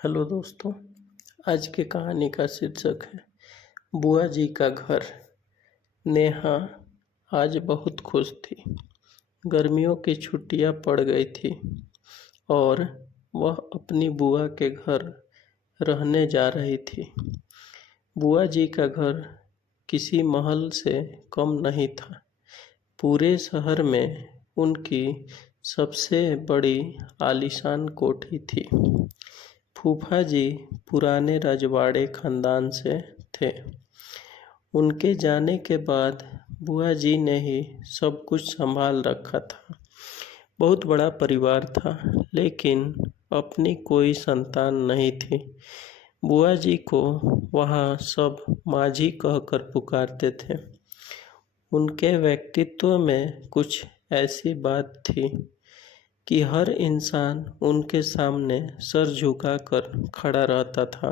Hello दोस्तों। आज की कहानी का शीर्षक है बुआ जी का घर। नेहा आज बहुत खुश थी। गर्मियों की छुट्टियां पड़ गई थी और वह अपनी बुआ के घर रहने जा रही थी। बुआ जी का घर किसी महल से कम नहीं था। पूरे शहर में उनकी सबसे बड़ी आलीशान कोठी थी। फूफा जी पुराने रजवाड़े खानदान से थे। उनके जाने के बाद बुआ जी ने ही सब कुछ संभाल रखा था। बहुत बड़ा परिवार था, लेकिन अपनी कोई संतान नहीं थी। बुआ जी को वहाँ सब माझी कहकर पुकारते थे। उनके व्यक्तित्व में कुछ ऐसी बात थी कि हर इंसान उनके सामने सर झुकाकर खड़ा रहता था।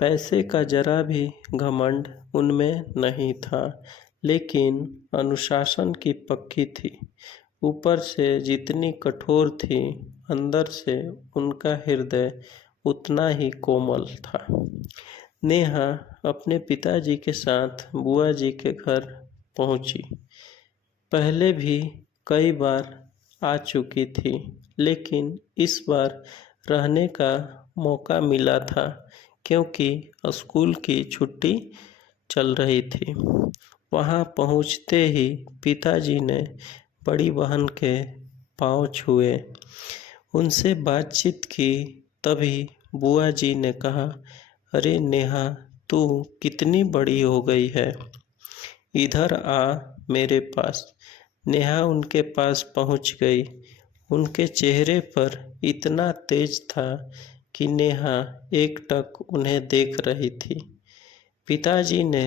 पैसे का जरा भी घमंड उनमें नहीं था, लेकिन अनुशासन की पक्की थी। ऊपर से जितनी कठोर थी, अंदर से उनका हृदय उतना ही कोमल था। नेहा अपने पिताजी के साथ बुआ जी के घर पहुंची। पहले भी कई बार आ चुकी थी, लेकिन इस बार रहने का मौका मिला था क्योंकि स्कूल की छुट्टी चल रही थी। वहां पहुंचते ही पिताजी ने बड़ी बहन के पांव छुए, उनसे बातचीत की। तभी बुआ जी ने कहा, अरे नेहा, तू कितनी बड़ी हो गई है, इधर आ मेरे पास। नेहा उनके पास पहुंच गई। उनके चेहरे पर इतना तेज था कि नेहा एकटक उन्हें देख रही थी। पिताजी ने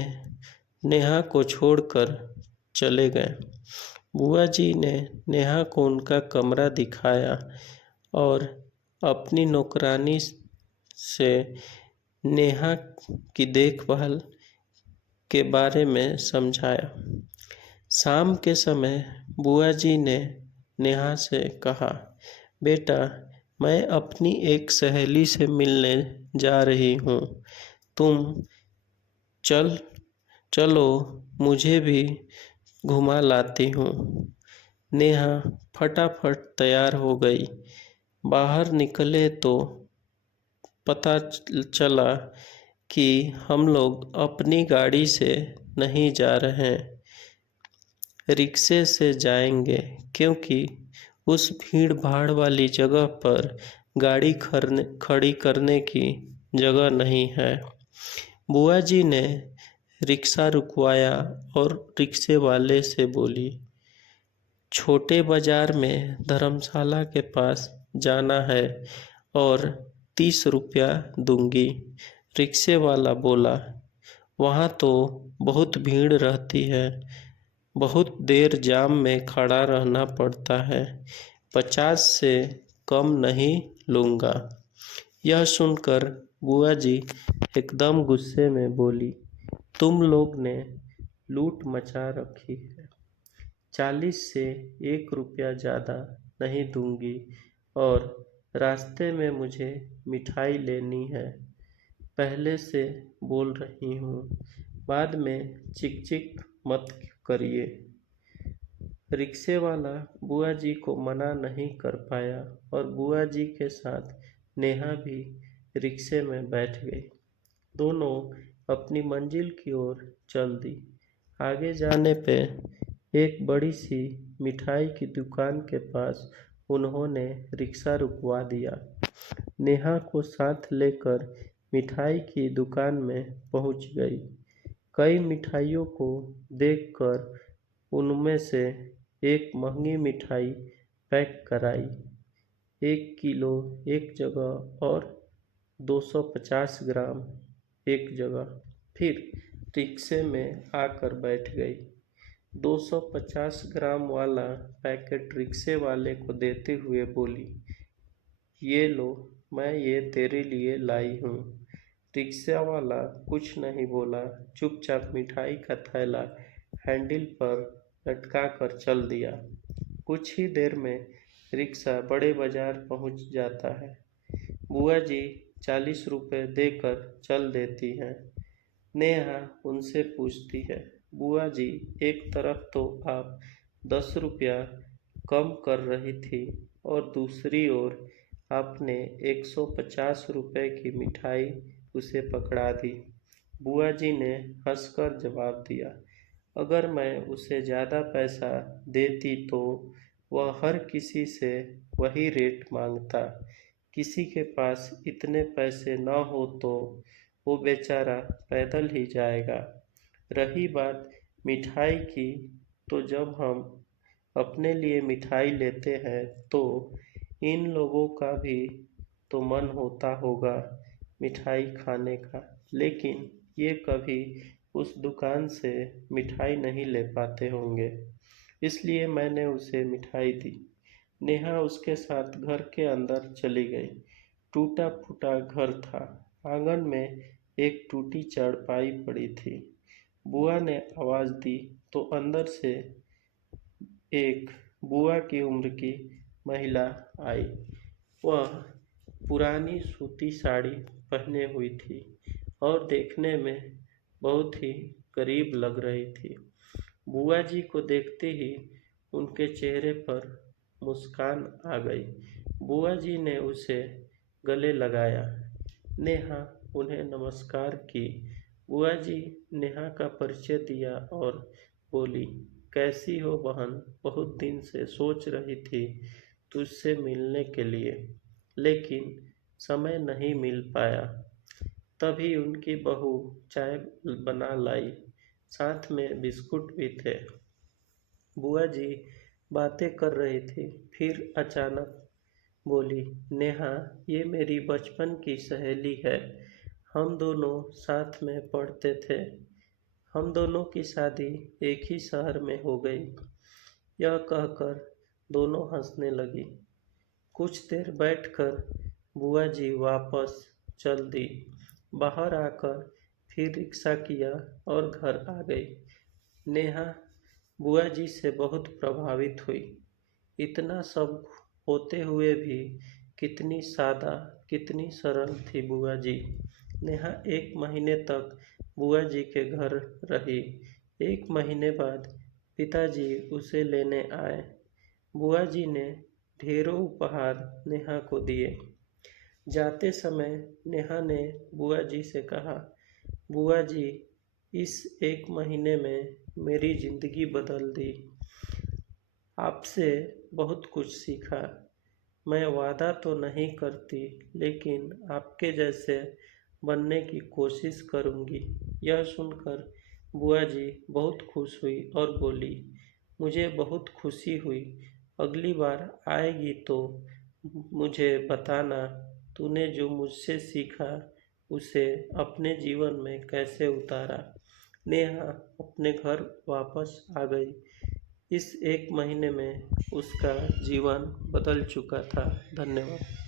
नेहा को छोड़कर चले गए। बुआ जी ने नेहा को उनका कमरा दिखाया और अपनी नौकरानी से नेहा की देखभाल के बारे में समझाया। शाम के समय बुआ जी ने नेहा से कहा, बेटा, मैं अपनी एक सहेली से मिलने जा रही हूँ। तुम चलो, मुझे भी घुमा लाती हूँ। नेहा फटाफट तैयार हो गई। बाहर निकले तो पता चला कि हम लोग अपनी गाड़ी से नहीं जा रहे हैं, रिक्शे से जाएंगे, क्योंकि उस भीड़ भाड़ वाली जगह पर गाड़ी खड़ी करने की जगह नहीं है। बुआ जी ने रिक्शा रुकवाया और रिक्शे वाले से बोली, छोटे बाजार में धर्मशाला के पास जाना है और 30 रुपया दूंगी। रिक्शे वाला बोला, वहाँ तो बहुत भीड़ रहती है, बहुत देर जाम में खड़ा रहना पड़ता है, 50 से कम नहीं लूँगा। यह सुनकर बुआ जी एकदम गुस्से में बोली, तुम लोग ने लूट मचा रखी है, 40 से 1 रुपया ज़्यादा नहीं दूंगी और रास्ते में मुझे मिठाई लेनी है, पहले से बोल रही हूँ, बाद में चिक चिक मत करिए। रिक्शे वाला बुआ जी को मना नहीं कर पाया और बुआ जी के साथ नेहा भी रिक्शे में बैठ गई। दोनों अपनी मंजिल की ओर चल दी। आगे जाने पे एक बड़ी सी मिठाई की दुकान के पास उन्होंने रिक्शा रुकवा दिया। नेहा को साथ लेकर मिठाई की दुकान में पहुंच गई। कई मिठाइयों को देखकर उनमें से एक महंगी मिठाई पैक कराई। 1 किलो एक जगह और 250 ग्राम एक जगह। फिर रिक्शे में आकर बैठ गई। 250 ग्राम वाला पैकेट रिक्शे वाले को देते हुए बोली, ये लो, मैं ये तेरे लिए लाई हूँ। रिक्शा वाला कुछ नहीं बोला, चुपचाप मिठाई का थैला हैंडल पर लटका कर चल दिया। कुछ ही देर में रिक्शा बड़े बाजार पहुंच जाता है। बुआ जी 40 रुपए देकर चल देती हैं। नेहा उनसे पूछती है, बुआ जी, एक तरफ तो आप 10 रुपया कम कर रही थी और दूसरी ओर आपने 150 रुपए की मिठाई उसे पकड़ा दी। बुआ जी ने हंसकर जवाब दिया, अगर मैं उसे ज़्यादा पैसा देती तो वह हर किसी से वही रेट मांगता। किसी के पास इतने पैसे न हो तो वो बेचारा पैदल ही जाएगा। रही बात मिठाई की, तो जब हम अपने लिए मिठाई लेते हैं तो इन लोगों का भी तो मन होता होगा मिठाई खाने का, लेकिन ये कभी उस दुकान से मिठाई नहीं ले पाते होंगे, इसलिए मैंने उसे मिठाई दी। नेहा उसके साथ घर के अंदर चली गई। टूटा फूटा घर था। आंगन में एक टूटी चारपाई पड़ी थी। बुआ ने आवाज़ दी तो अंदर से एक बुआ की उम्र की महिला आई। वह पुरानी सूती साड़ी पहने हुई थी और देखने में बहुत ही गरीब लग रही थी। बुआ जी को देखते ही उनके चेहरे पर मुस्कान आ गई। बुआ जी ने उसे गले लगाया। नेहा उन्हें नमस्कार की। बुआ जी नेहा का परिचय दिया और बोली, कैसी हो बहन, बहुत दिन से सोच रही थी तुझसे मिलने के लिए, लेकिन समय नहीं मिल पाया। तभी उनकी बहू चाय बना लाई, साथ में बिस्कुट भी थे। बुआ जी बातें कर रही थी, फिर अचानक बोली, नेहा, ये मेरी बचपन की सहेली है। हम दोनों साथ में पढ़ते थे। हम दोनों की शादी एक ही शहर में हो गई। यह कहकर दोनों हंसने लगी। कुछ देर बैठकर बुआ जी वापस चल दी। बाहर आकर फिर रिक्शा किया और घर आ गई। नेहा बुआ जी से बहुत प्रभावित हुई। इतना सब होते हुए भी कितनी सादा, कितनी सरल थी बुआ जी। नेहा 1 महीने तक बुआ जी के घर रही। 1 महीने बाद पिताजी उसे लेने आए। बुआ जी ने ढेरों उपहार नेहा को दिए। जाते समय नेहा ने बुआ जी से कहा, बुआ जी, इस 1 महीने में मेरी ज़िंदगी बदल दी। आपसे बहुत कुछ सीखा। मैं वादा तो नहीं करती, लेकिन आपके जैसे बनने की कोशिश करूँगी। यह सुनकर बुआ जी बहुत खुश हुई और बोली, मुझे बहुत खुशी हुई। अगली बार आएगी तो मुझे बताना तूने जो मुझसे सीखा उसे अपने जीवन में कैसे उतारा। नेहा अपने घर वापस आ गई। इस 1 महीने में उसका जीवन बदल चुका था। धन्यवाद।